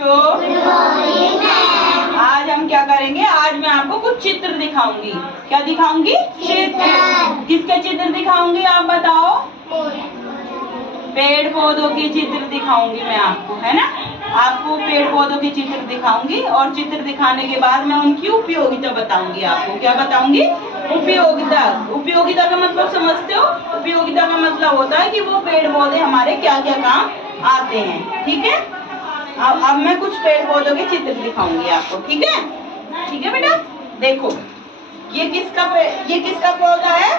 तो आज हम क्या करेंगे, आज मैं आपको कुछ चित्र दिखाऊंगी। क्या दिखाऊंगी? चित्र। किसके चित्र दिखाऊंगी आप बताओ? पेड़ पौधों के चित्र दिखाऊंगी मैं आपको, है ना। आपको पेड़ पौधों के चित्र दिखाऊंगी और चित्र दिखाने के बाद मैं उनकी उपयोगिता बताऊंगी आपको। क्या बताऊंगी? उपयोगिता। उपयोगिता का मतलब समझते हो? उपयोगिता का मतलब होता है कि वो पेड़ पौधे हमारे क्या क्या काम आते हैं। ठीक है, अब मैं कुछ पेड़ पौधों के चित्र दिखाऊंगी आपको। ठीक है, ठीक है बेटा। देखो, ये किसका पौधा है?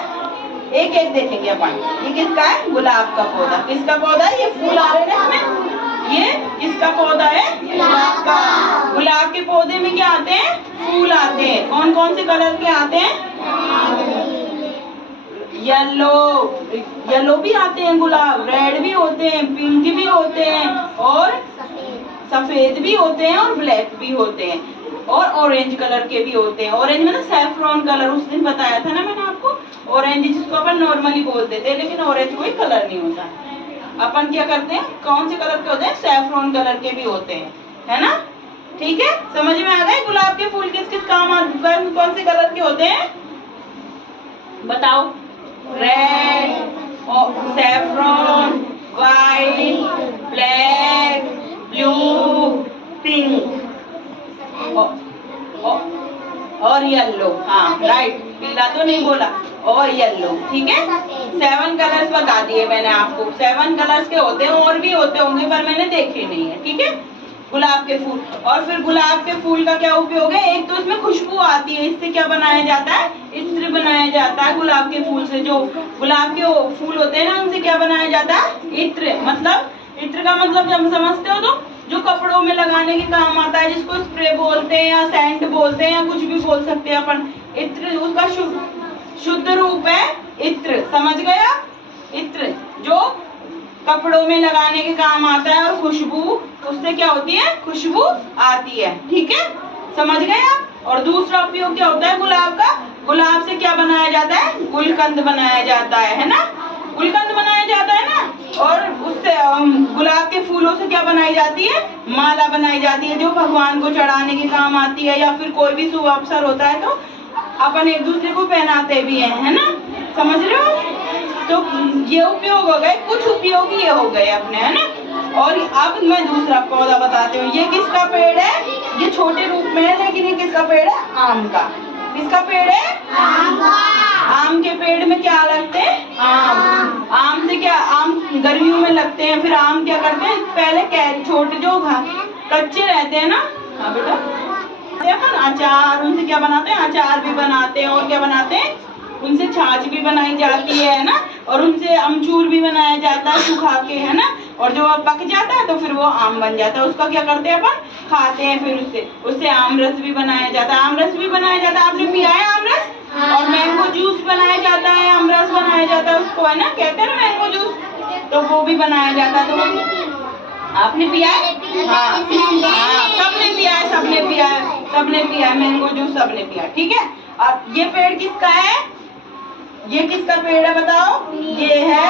एक एक देखेंगे अपन। ये किसका है? गुलाब का पौधा। किसका पौधा है? ये फूल आ रहे हैं इसमें। ये किसका पौधा है? गुलाब का। गुलाब के पौधे में क्या आते हैं? फूल आते हैं। कौन कौन से कलर के आते हैं? येलो भी आते हैं गुलाब, रेड भी होते हैं, पिंक भी होते हैं और सफेद भी होते हैं और ब्लैक भी होते हैं और ऑरेंज कलर के भी होते हैं। ऑरेंज मतलब सैफरॉन कलर, उस दिन बताया था ना मैंने आपको। ऑरेंज जिसको अपन नॉर्मली बोल देते हैं, लेकिन ऑरेंज कोई कलर नहीं होता। अपन क्या करते हैं, कौन से कलर के होते हैं? सैफरॉन कलर के भी होते हैं, है ना। ठीक है, समझ में आ गए? गुलाब के फूल किस किस काम कौन से कलर के होते हैं बताओ? Red, saffron, white, black, blue, pink और येलो। हाँ राइट, पीला तो नहीं बोला, और येलो। ठीक है, 7 कलर्स बता दिए मैंने आपको। 7 कलर्स के होते हैं, और भी होते होंगे पर मैंने देखे नहीं है। ठीक है, गुलाब के फूल। और फिर गुलाब के फूल का क्या उपयोग है? एक तो इसमें खुशबू आती है, इससे क्या बनाया जाता है? इत्र बनाया जाता है। गुलाब के फूल से, जो गुलाब के फूल होते हैं ना, उनसे क्या बनाया जाता है? इत्र। मतलब इत्र का मतलब जब समझते हो तो जो कपड़ों में लगाने के काम आता है, जिसको स्प्रे बोलते हैं या सेंट बोलते हैं या कुछ भी बोल सकते हैं अपन। इत्र उसका शुद्ध रूप है इत्र। समझ गए आप? इत्र जो कपड़ों में लगाने के काम आता है और खुशबू, उससे क्या होती है? खुशबू आती है। ठीक है, समझ गए आप? और दूसरा उपयोग क्या होता है गुलाब का? गुलाब से क्या बनाया जाता है? गुलकंद बनाया जाता है ना। गुलकंद बनाया जाता है ना। और उससे गुलाब के फूलों से क्या बनाई जाती है? माला बनाई जाती है, जो भगवान को चढ़ाने के काम आती है, या फिर कोई भी शुभ अवसर होता है तो अपन एक दूसरे को पहनाते भी हैं, है ना। समझ रहे हो? तो ये उपयोग हो गए, कुछ उपयोग ये हो गए अपने, है ना। और अब मैं दूसरा पौधा बताती हूँ। ये किसका पेड़ है? ये छोटे रूप में है, लेकिन ये किसका पेड़ है? आम का। किसका पेड़ है? आम के पेड़ में क्या लगते हैं? आम। आम से क्या, आम गर्मियों में लगते हैं। फिर आम क्या करते हैं, पहले छोटे जो कच्चे रहते हैं ना, हाँ बेटा, अपन अचार, उनसे क्या बनाते हैं? अचार भी बनाते हैं। और क्या बनाते हैं? उनसे छाछ भी बनाई जाती है ना। और उनसे अमचूर भी बनाया जाता है सुखा के, है ना। और जो पक जाता है तो फिर वो आम बन जाता है। उसका क्या करते हैं अपन? खाते हैं। फिर उससे आमरस भी बनाया जाता है। आमरस भी बनाया जाता है, आपने पिया है आमरस? और मैंगो जूस बनाया जाता है, आमरस बनाया जाता है उसको, है ना, कहते हैं ना मैंगो जूस, तो वो भी बनाया जाता है। तो आपने पिया है? हाँ, सबने पिया है, सबने पिया है, सबने पिया है मैंगो जूस, सबने पिया। ठीक है, और ये पेड़ किसका है? ये किसका पेड़ है बताओ? ये है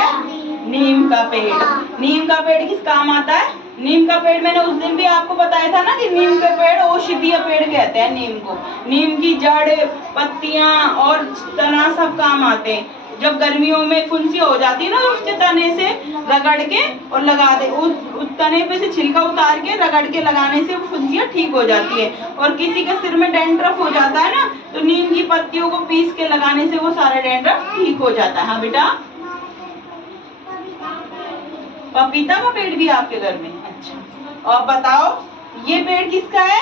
नीम का पेड़। नीम का पेड़ किस काम आता है? नीम का पेड़ मैंने उस दिन भी आपको बताया था ना कि नीम के पेड़ औषधीय पेड़ कहते हैं नीम को। नीम की जड़, पत्तियां और तना सब काम आते हैं। जब गर्मियों में फुंसी हो जाती है ना, तो उसके तने से रगड़ के और लगा दे, उस तने पे से छिलका उतार के रगड़ के लगाने से फुंसियाँ ठीक हो जाती है। और किसी के सिर में डैंड्रफ हो जाता है ना, तो नीम की पत्तियों को पीस के लगाने से वो सारा डैंड्रफ ठीक हो जाता है। हाँ बेटा, पपीता का पेड़ भी आपके घर में? अच्छा, और बताओ ये पेड़ किसका है?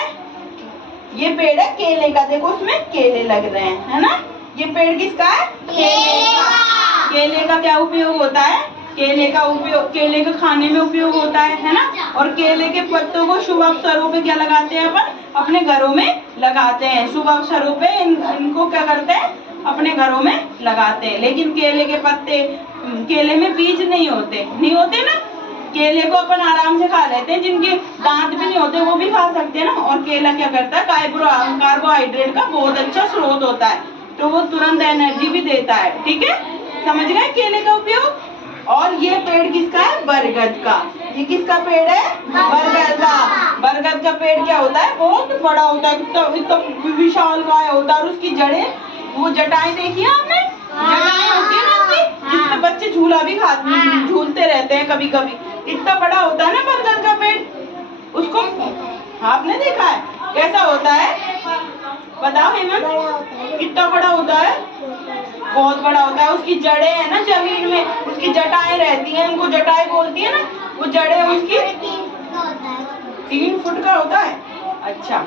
ये पेड़ है केले का। देखो उसमें केले लग रहे हैं, है ना। ये पेड़ किसका है? केले का। केले का क्या उपयोग होता है? केले का उपयोग, केले के खाने में उपयोग होता है ना। और केले के पत्तों को शुभ अवसरों पे क्या लगाते हैं अपन? अपने घरों में लगाते हैं। शुभ अवसरों पे इनको क्या करते हैं? अपने घरों में लगाते हैं। लेकिन केले के पत्ते, केले में बीज नहीं होते ना। केले को अपन आराम से खा लेते हैं, जिनके दांत भी नहीं होते वो भी खा सकते हैं ना। और केला क्या करता है? कार्बोहाइड्रेट का बहुत अच्छा स्रोत होता है, तो वो तुरंत एनर्जी भी देता है। ठीक है, समझ गए केले का उपयोग? और ये पेड़ किसका है? बरगद का। ये किसका पेड़ है? बरगद का। बरगद पेड़ क्या होता है, बहुत बड़ा होता है, इतना विशाल काय होता है, और उसकी जड़ें, वो जटाएं देखी है आपने, जटाएं होती है ना उसकी, जिससे बच्चे झूला भी खाते, झूलते रहते हैं कभी कभी, इतना बड़ा होता है ना बरगद का पेड़, उसको आपने देखा है कैसा होता है, बताओ हेमंत, कितना बड़ा होता है, बहुत बड़ा होता है, उसकी जड़ें है ना जमीन में, उसकी जटाएं रहती हैं, उनको जटाएं बोलती है ना, वो जड़ें उसकी 3 फुट का होता है। अच्छा,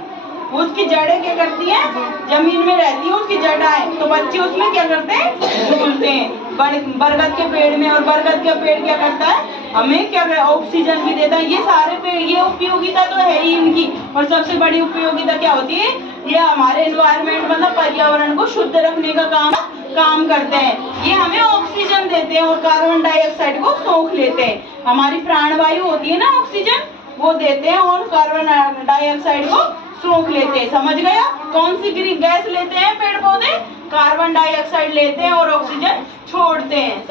वो उसकी जड़ें क्या करती हैं, जमीन में रहती है उसकी जटाएं, तो बच्चे उसमें क्या करते हैं, झूलते हैं बरगद के पेड़ में। और बरगद का पेड़ क्या करता है, हमें क्या ऑक्सीजन भी देता है। ये सारे पेड़, ये उपयोगिता तो है ही इनकी, और सबसे बड़ी उपयोगिता क्या होती है, ये हमारे एनवायरनमेंट मतलब पर्यावरण को शुद्ध रखने का काम करते हैं। ये हमें ऑक्सीजन देते हैं और कार्बन डाइऑक्साइड को सोख लेते हैं। हमारी प्राणवायु होती है ना ऑक्सीजन, वो देते हैं और कार्बन डाइऑक्साइड को सोख लेते हैं। समझ गया, कौन सी गैस लेते हैं पेड़ पौधे, कार्बन डाइऑक्साइड लेते हैं और ऑक्सीजन छोड़ते हैं।